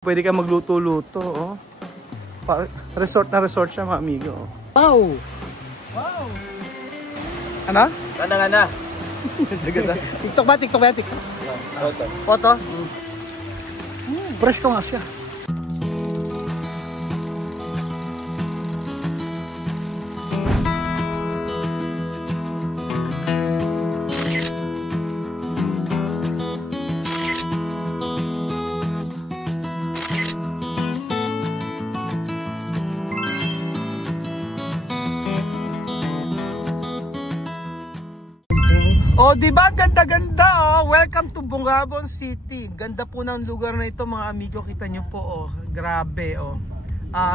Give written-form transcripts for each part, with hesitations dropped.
Pwede ka magluto-luto, oh. Resort na resort siya, mga amigo. Oh. Wow! Wow! Ano? Ganda, ganda. TikTok ba? TikTok ba? TikTok? Photo. Photo? Fresh ko nga siya. Oh, di ba? Ganda-ganda, oh. Welcome to Bungabon City. Ganda po ng lugar na ito, mga amigo. Kita nyo po, oh. Grabe, oh.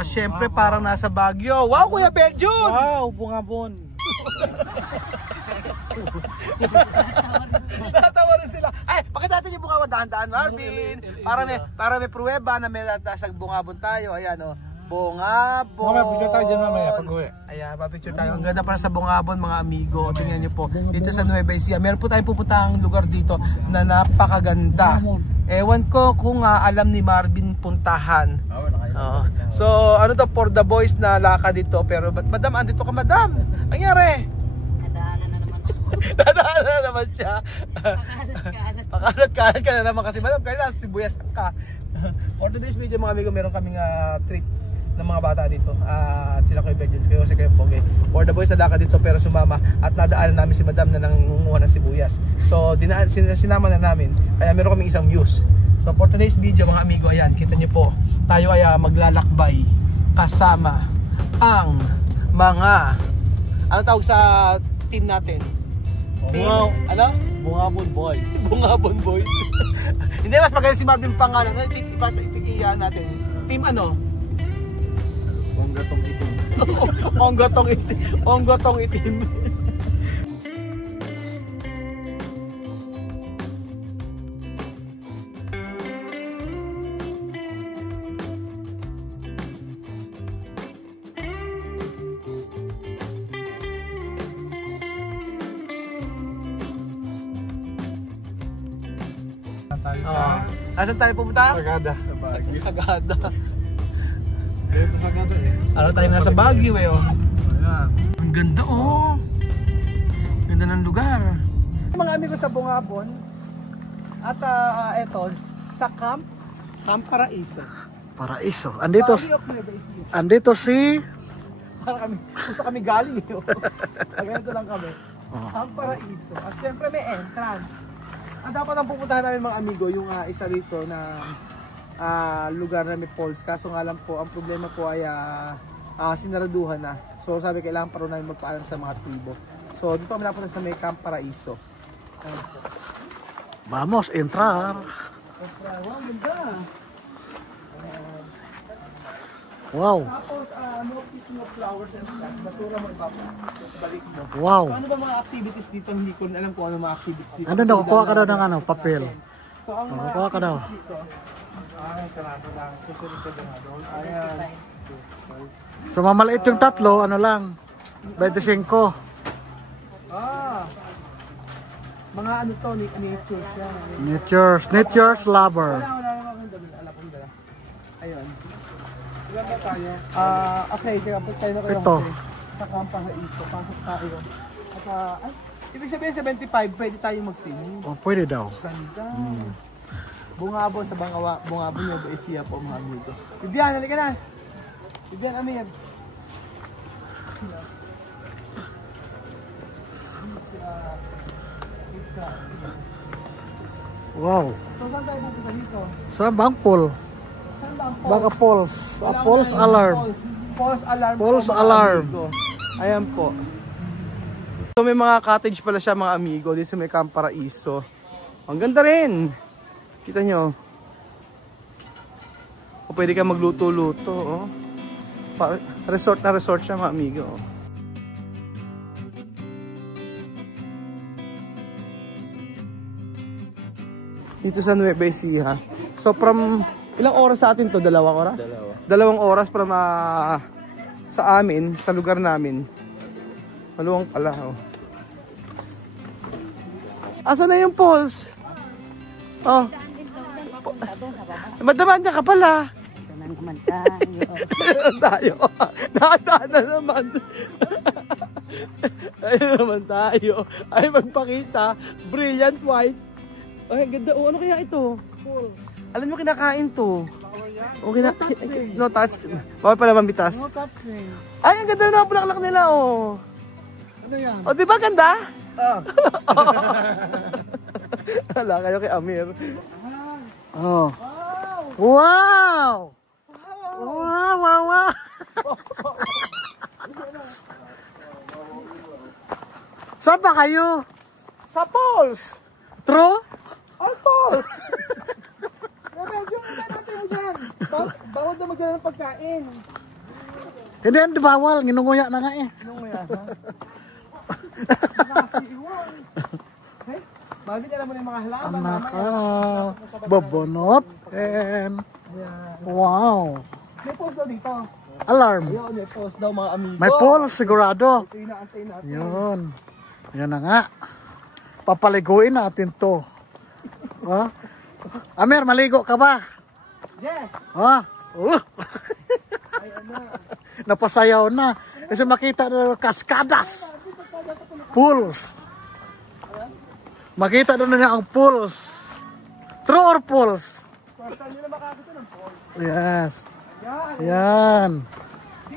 Syempre parang nasa Baguio. Wow, Kuya Beljun! Wow, Bungabon. Natawa rin sila. Ay, pakita natin yung Bungabon. Dahan-dahan, Marvin. Para may pruweba na may nasa Bungabon tayo. Ayan, oh. Bungabon. Picture tayo dyan mamaya pag-uwi. Ayan, papicture tayo. Ang ganda para sa Bungabon, mga amigo. Tingnan nyo po. Dito sa Nueva Ecija. Meron po tayong pupuntahang lugar dito na napakaganda. Ewan ko kung alam ni Marvin puntahan. So, ano to, for the boys na lakad dito. Pero, madam, andito ka, madam. Ang nangyari? Nadaanan na naman ako. Nadaanan na naman siya. Pakalat-kalat. Pakalat ka na naman kasi, madam, kaya nasa sibuyas ka. For today's video, mga amigo, meron kaming trip ng mga bata dito. Sila Kuya Beljun, kayo si Kuya Pogi. For the boys na lakad dito pero sumama at nadaanan namin si madam na nangunguha ng sibuyas. So sinama na namin. Kaya meron kaming isang views. So for today's video, mga amigo, ayan, kita nyo po. Tayo ay maglalakbay kasama ang mga, ano tawag sa team natin? Team, ano? Bungabon Boys. Bungabon Boys. Hindi, mas magaling si Marvin pangalan. Iyan natin. Team ano? Onggatong itim. Onggatong itim. Onggatong itim. Asan tayo pupunta? Sagada. Sagada. Dito Sagada eh. Ano tayo nasa Baguio eh, oh. Ayan. Ang ganda, oh. Ganda ng lugar. Mga amigo sa Bungabon. At eto, sa Camp Paraiso. Paraiso. Andito si Para kami, gusto kami galing eh. Ganito lang kami. Camp Paraiso. At syempre may entrance. Ang dapat ang pupuntahan namin, mga amigo, yung isa rito na lugar na may falls. Kaso nga lang po, ang problema po ay sinaraduhan na. So sabi, kailangan pa rin namin magpaalam sa mga tribo. So dito kami napunta sa may Camp Paraiso. Vamos, entrar. Wow, ganda! Wow. Tapos, no picking of flowers and stuff. Basura mo ibabalik mo. Wow. So, ano ba mga activities dito? Hindi ko alam kung ano mga activities dito. Ano daw, kuha ka daw ng ano, papel. So, ang mga kuha ka daw. activities dito, sarado lang. Susunod ka doon. Ayan. So mamaliit yung tatlo, ano lang, 25. Mga ano to, natures yan. Nature's lover. Wala naman akong dala. Ayun. Ilan ba tayo? Okay, kaya po tayo na kayo. Ito. Sa Camp Paraiso, pasok tayo. At, ibig sabihin 75, pwede tayo mag-swimming. Oh, pwede daw. Ganda. Bungabon sa Bungabon Nueva Ecija po, mga amigo. Vivian, halika na. Vivian, Amir. Wow. So, saan tayo pupunta dito? Saan bang pool? Saan ba ang Baka falls. False alarm. False alarm. False po, mga alarm. amigo. Ayan po. So may mga cottage pala siya, mga amigo, dito sa may Camp Paraiso. Ang ganda rin. Kita nyo. O pwede ka magluto-luto, oh. Resort na resort siya, mga amigo. Dito sa Nueva Ecija. So from ilang oras sa atin to? 2 oras? 2 oras from sa amin, sa lugar namin. Maluwang pala, oh. Asa na yung falls? Oh. Madamanya ka pala. Ito na naman tayo. Tayo. Nakadaan na naman. Ayun naman tayo. Ay magpakita. Brilliant white. Ay, ang ganda. Oh, ano kaya ito? Alam mo kinakain to. Okay na. No touch. Bawal pala mambitas. No touching. Ay, ang ganda na ang bulaklak nila, oh. Ano yan? O, di ba ganda? Wala kayo kay Amir. Oh. Wow! Wow, wow, wow! Saan ba kayo? Sa Pauls! True? All Pauls! Medyo natin mo dyan. Bawal na magdala ng pagkain. Hindi yan bawal, ginunguya na nga eh. Ano mo yan, ha? Hey, bakit alam mo na yung mga halaman? Naka, babonotin. Wow. May post daw dito. Alarm. Ayun, may post daw mga amigo. May pulse sigurado. Ito inaantay natin. Yun. Yan na nga. Papaliguin natin to. Ha? Amir, maligo ka ba? Yes! Ha? Ay, ano? Napasayaw na. Kasi makita na kaskadas. Pulse. Makita doon na ang pulse. True or false? First time nila makakita ng post. Yes. Yan. Yan.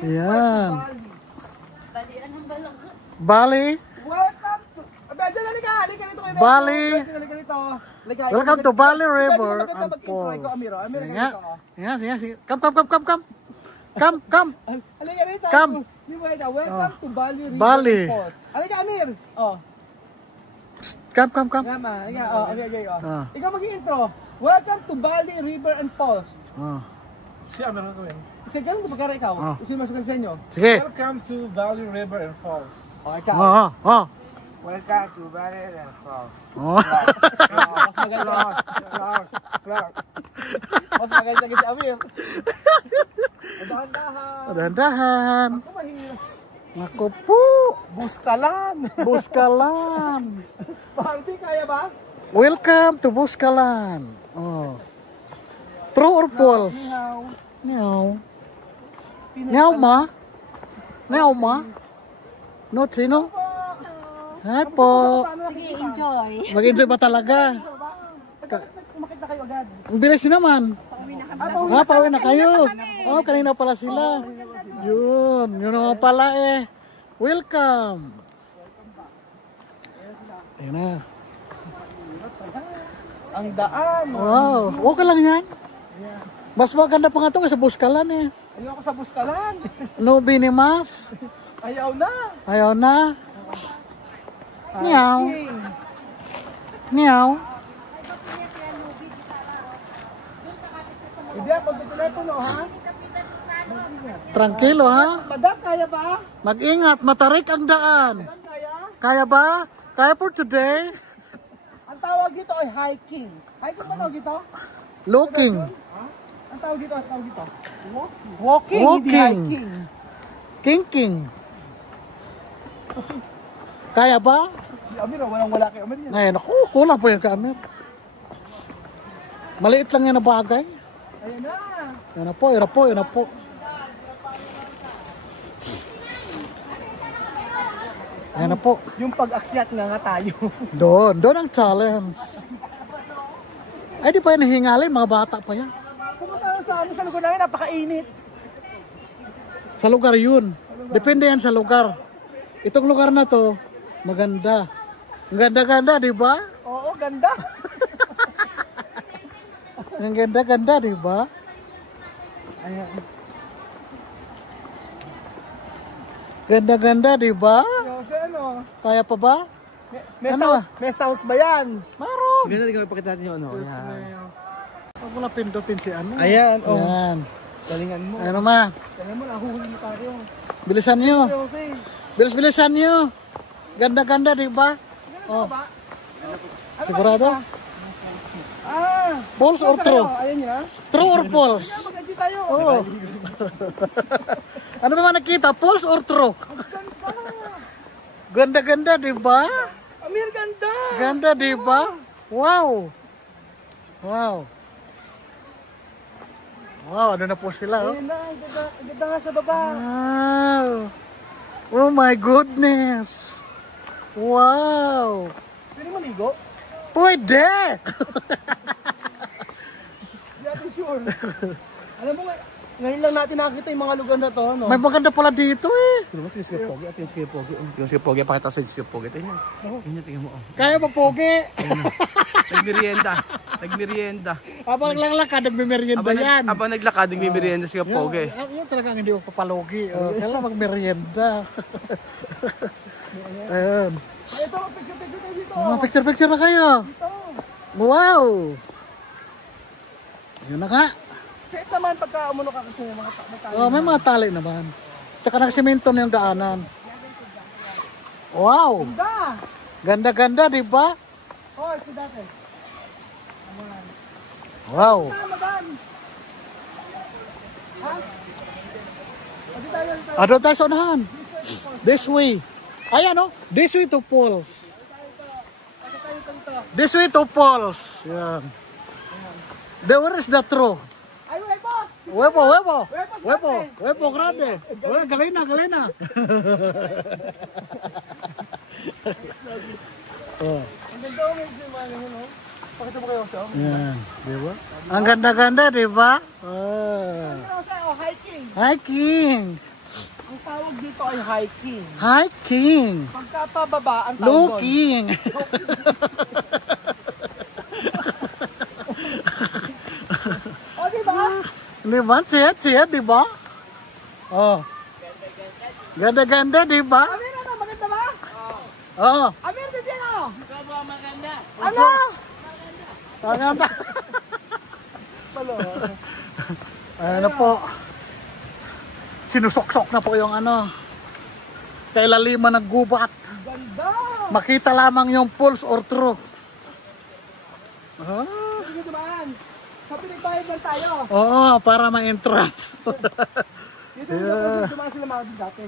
Yan. Balian ng balak. Bali. Welcome to... Medyo halika dito kayo. Bali. Halika dito. Welcome to Bali River and Mag-intro Falls. ikaw, Amiro. Amiro, Yan. halika dito. Yan. Yan. Come. Halika dito. Come. Welcome to Bali River Bali. and Falls. Halika, Amir. Oh. Come. Tama. Halika. Oh, okay. Ah. Ikaw mag-intro. Welcome to Bali River and Falls. Oh. Si Amir ko yun. Kasi ganun ko magkara ikaw. Ah. Gusto yung masukan sa inyo. Sige. Welcome to Valley River and Falls. Oh, ikaw. Oh. Welcome to Valley River and Falls. Oh. Mas maganda. Mas maganda kasi Amir. Dahan-dahan. Dahan-dahan. Ako mahirap. Naku po. Buskalan. Buskalan. Barbie, kaya ba? Welcome to Buskalan. Oh. True or false? Meow. Meow. Meow ma. No, sino? Hi po. Sige, enjoy. Mag-enjoy ba talaga? Kumakit na kayo agad. Ang bilis nyo naman. Pauwi na kayo. Oh, kanina pala sila. Yun naman pala eh. Welcome. Ayun na. Ang daan. Wow, okay lang yan. Mas maganda pa nga ito kasi Buskalan eh. Ayoko sa Buskalan. No binimas. Ayaw na. Ayaw na. Meow. Meow. Hindi, pagka-telepono ha? Tranquilo ha. Madam, kaya ba? Mag-ingat, matarik ang daan. Madam, kaya? Kaya ba? Kaya for today? Ang tawag dito ay hiking. Hiking ba tawag dito? Looking. Ang tawag dito, Walking, hindi Walking. hiking. Kinking. Kaya ba? Si Amir, walang-wala kay Amir yan. Ngayon, ako, kulang po yung kaamir. Maliit lang yan na bagay. Ayan na. Yan na po. Ayan na po. Yung pag-akyat nga tayo. Doon ang challenge. Ay, di pa yan nahingalin, mga bata pa yan. Pumunta sa amin sa lugar namin, napakainit. Sa lugar yun. Depende yan sa lugar. Itong lugar na to, maganda. Ang ganda-ganda, di ba? Oo, ganda. Ang ganda-ganda, di ba? Ayan. Ganda-ganda, di ba? Kasi ano, Kaya pa ba? Ano? may sounds ba yan? Meron. Ganda, tingnan ipakita natin yung ano. Huwag mo na pindutin si ano. Ayan, oh. Ayan. Galingan mo. Ayan naman. Galingan mo, nahuhuli mo tayo. Bilisan nyo. Jose. Bilisan nyo. Ganda-ganda, di ba? Oh. Ba? Sigurado? False or true? Ayan yun, ha? True or false? Mag-edit tayo. Oo. Ano naman nakita? False or true? Ganda-ganda, di ba? Amir, ganda. Ganda, di ba? Wow. Wow, ano na po sila, oh. Ayun na, ang ganda nga sa baba. Wow. Oh my goodness. Wow. Pwede mo ligo? Pwede. Hindi natin sure. Alam mo, ngayon lang natin nakita yung mga lugar na to, no? May maganda pala dito, eh. Tingnan mo, tingnan si Pogi, tingnan si Pogi. Tingnan si Pogi, pakita sa si Pogi. Tingnan. Tingnan mo. Kaya ba, Pogi? Nagmerienda. Habang naglalakad, nagmimerienda yan. Habang naglakad, nagmimerienda si Pogi. Yun talagang hindi ko papalogi. Kailangan magmerienda. Ayan. Ito, picture tayo dito. Picture na kayo. Ito. Wow. Yun na nga. Kahit naman pagka umuno ka kasi mga tali. Oh, may mga tali naman. Tsaka nagsimento na yung daanan. Wow. Ganda! Ganda-ganda, di ba? Oh, ito dati. Wow. Madam! Ha? Adi tayo. Doon tayo sa unahan. This way. Ayan, oh. This way to Falls. This way to Falls. Yan. Where is the true? Ay, wey, boss! Huevo, grande. Galena. Oh. Ang ganda mo yung mga ganyan, no? Pakita mo kayo siya. Yan, di ba? Ang ganda-ganda, di ba? Ano sa'yo? Hiking. Hiking. Ang tawag dito ay hiking. Hiking. Pagka pababa, ang tawag doon. Looking. O, diba? Di ba? Siya, di ba? Oh. Ganda-ganda, di ba? Amir, ano? Maganda ba? Oh. Amir, bibigyan ako. Maganda. Ano? Maganda. Palo. Ayan na po. Sinusok-sok na po yung ano. Kailaliman ng gubat. Ganda! Makita lamang yung pulse or true. Ah. Sige dumaan. Sa pinagbayad lang tayo. Oo, para ma-entrance. Dito yung dumaan sila mga din dati.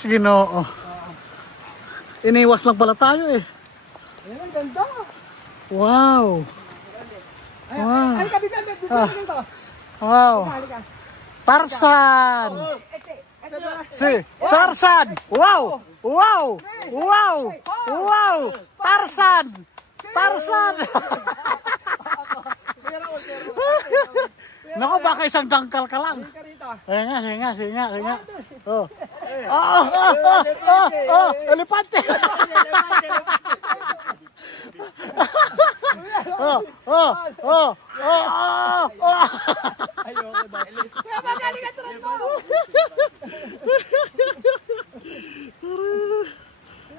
Sige, no. Iniwas lang pala tayo eh. Ayan, ang ganda. Wow. Ayan, Wow. halika, bibigyan dito. Wow. Halika. Tarzan. Si Tarzan. Wow. Tarzan. Naku, baka isang dangkal ka lang. Sige nga. Oh. Elepante. Ayoko ba? Kaya magaling ka tuloy mo.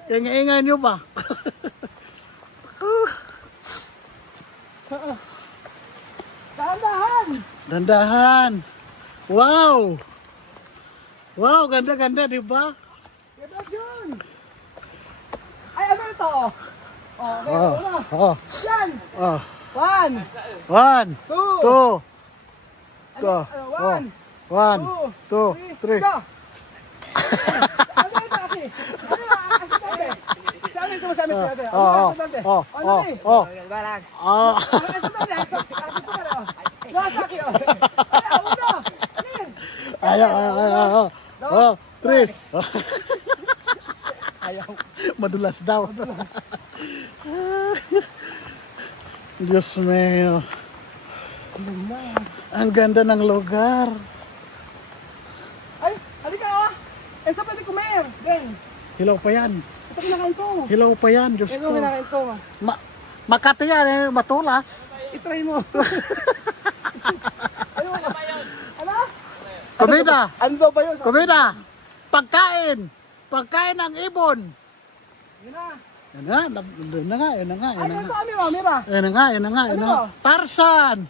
Kaya ingay nyo ba? Dahan-dahan. Dandahan. Wow. Wow, ganda-ganda, di ba? Ganda yun. Ay, ano ito? Oh, meron na. Oh. Yan. Oh. 1, 1, 2, 2, 1, 2, 3. Go! Ano ito, Aki? Ano ba? Sabi ko sa amin sinabi. Ano ba ito, Dante? Ano ba eh? Balag. Ano ito, Dante? Aki ko pala. Lahat, Aki. Uno. Amin. Ayaw. 3. Ayaw. Madulas daw. Diyos mio. Ang ganda ng lugar. Ay, halika ah. Eh, saan pwede kumain? Ben, Hilaw pa yan. ito kinakain ko. Hilaw pa yan, Diyos Ito ko. kinakain ko. Makati yan, matula. I-try mo. Ano? Komida. Ano ba yun? Komida. Pagkain ng ibon. Yun na. Yan na nga. Ano ito, Amira? Yan na nga. Tarzan.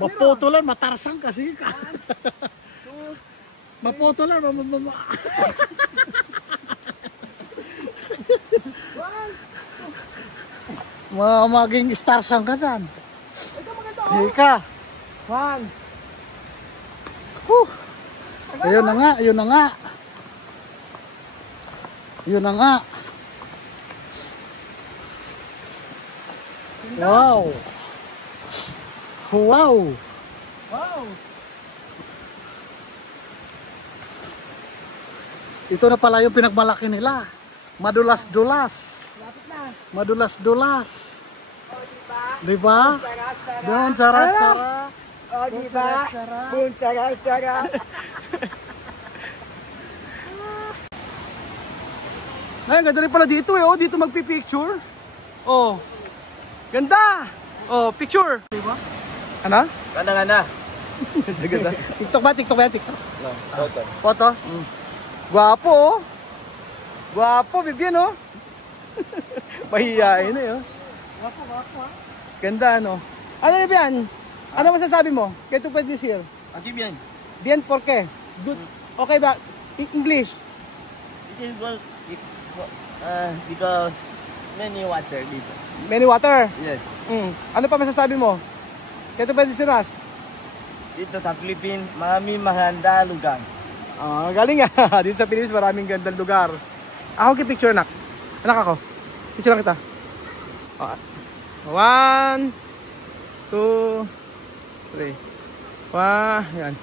Maputulan, matarsan kasi ka. Maputulan, maging starsan ka dyan. Ito maganda oh. Hika. 1. Ayun na nga. Wow. Wow. Ito na pala yung pinagmalaki nila. Madulas-dulas. Lapit na. Madulas-dulas. Oh, diba? Diba? Sarap-sarap. Doon, sarap-sarap. Oh, diba? Boom, sarap-sarap. Ay, ang ganda rin pala dito eh. Oh, dito magpipicture. Oh. Ganda. Oh, picture. Diba? Ano? Ganda. Ganda. TikTok ba? TikTok ba? TikTok? No, photo. Foto? Gwapo oh. Gwapo, Bibian oh. Mahihain eh oh. Gwapo ah. Ganda ano. Ano Bibian? Ano masasabi mo? Kaya to pwede this year? Aquí bien. Bien, por qué? Good. Okay ba? English? It is well, because many water dito. Many water? Yes. Ano pa masasabi mo? Kaya to pwede this year, Mas? Dito sa Philippines, maraming maganda lugar. Ah, galing ah. Dito sa Pilipinas maraming gandang lugar. Ako picture anak. Anak ako. Picture lang kita. 1 2 3. Yan.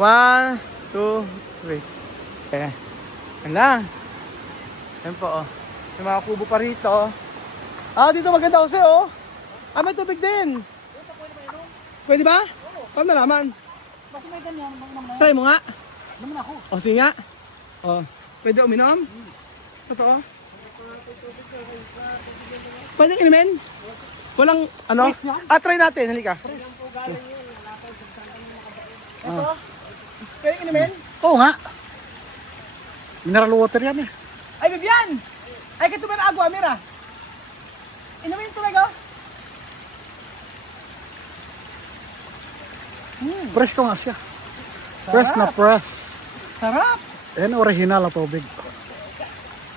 1 2 3. Eh. Yan lang. Yan po oh. May mga kubo pa rito. Ah, dito maganda kasi oh. Ah, may tubig din. Pwede ba? Paano nalaman? Bakit may ganyan? Try mo nga. Naman ako. O, sige nga. O, pwede uminom? Totoo? Pwede inumin? Walang, ano? Ah, try natin. Halika. Pwede inumin? Oo nga. Mineral water yan eh. Ay, Bibian! Ay, kito ba na agua, mira? Inumin ito, Mego? Fresh ko nga siya. Fresh na fresh. Sarap! Yan, original na tubig.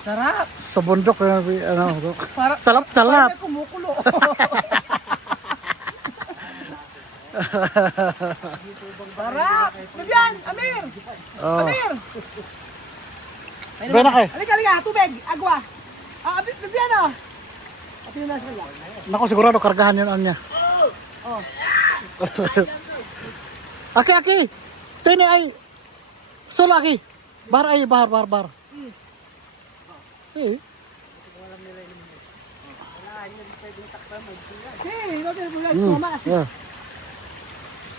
Sarap! Sa bundok, ano, Para, talap-talap. Parang may kumukulo. Sarap! Bibian! Amir! Oh. Amir! Ben, okay. Halika, tubig, agua. Ah, Bibian ah. Ito yung nasa lang. Naku, sigurado kargahan yun niya. Oh. Aki. Tini ay. Solo aki. Bar. Si. Hey, no te pulas toma así.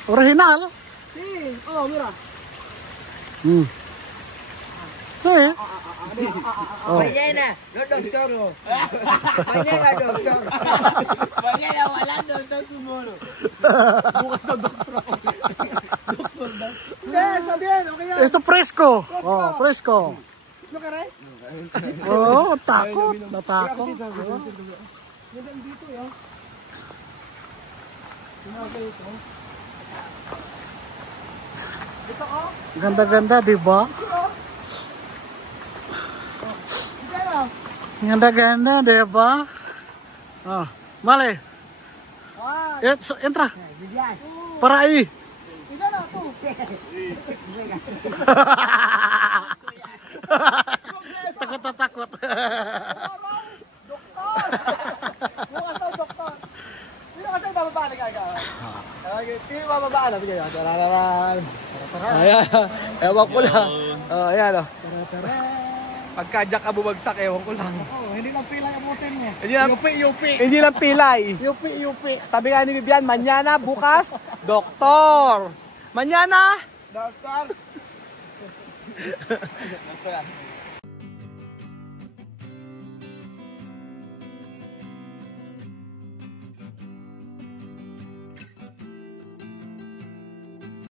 Original. Sí, oh, mira. Si. Oh. Mañana, no doctor. Mañana doctor. Mañana wala doctor tomorrow. Bukas na doktor. Doktor daw. Yes, sabi yan, okay yan. Ito fresco. Oh, fresco. Ano ka rin? Oh, takot. Natakot. Gandang dito yun. Sinabi ito. Ito oh. Ganda-ganda, di ba? Ganda-ganda, di ba? Oh, mali. Entra. Para ahí. Ikaw na ako. Takot. Doktor! Bukas daw, doktor. Sino kasi bababaan na gagawin? Sino bababaan na? Bigyan nyo. Ayan. Ewan ko lang. Ayan o. Pagka-jack ka bumagsak, ewan ko lang. Hindi lang pilay abutin niya. Hindi lang pilay. Yupi. Sabi nga ni Bibian, manyana, bukas, doktor. Manyana? Doktor.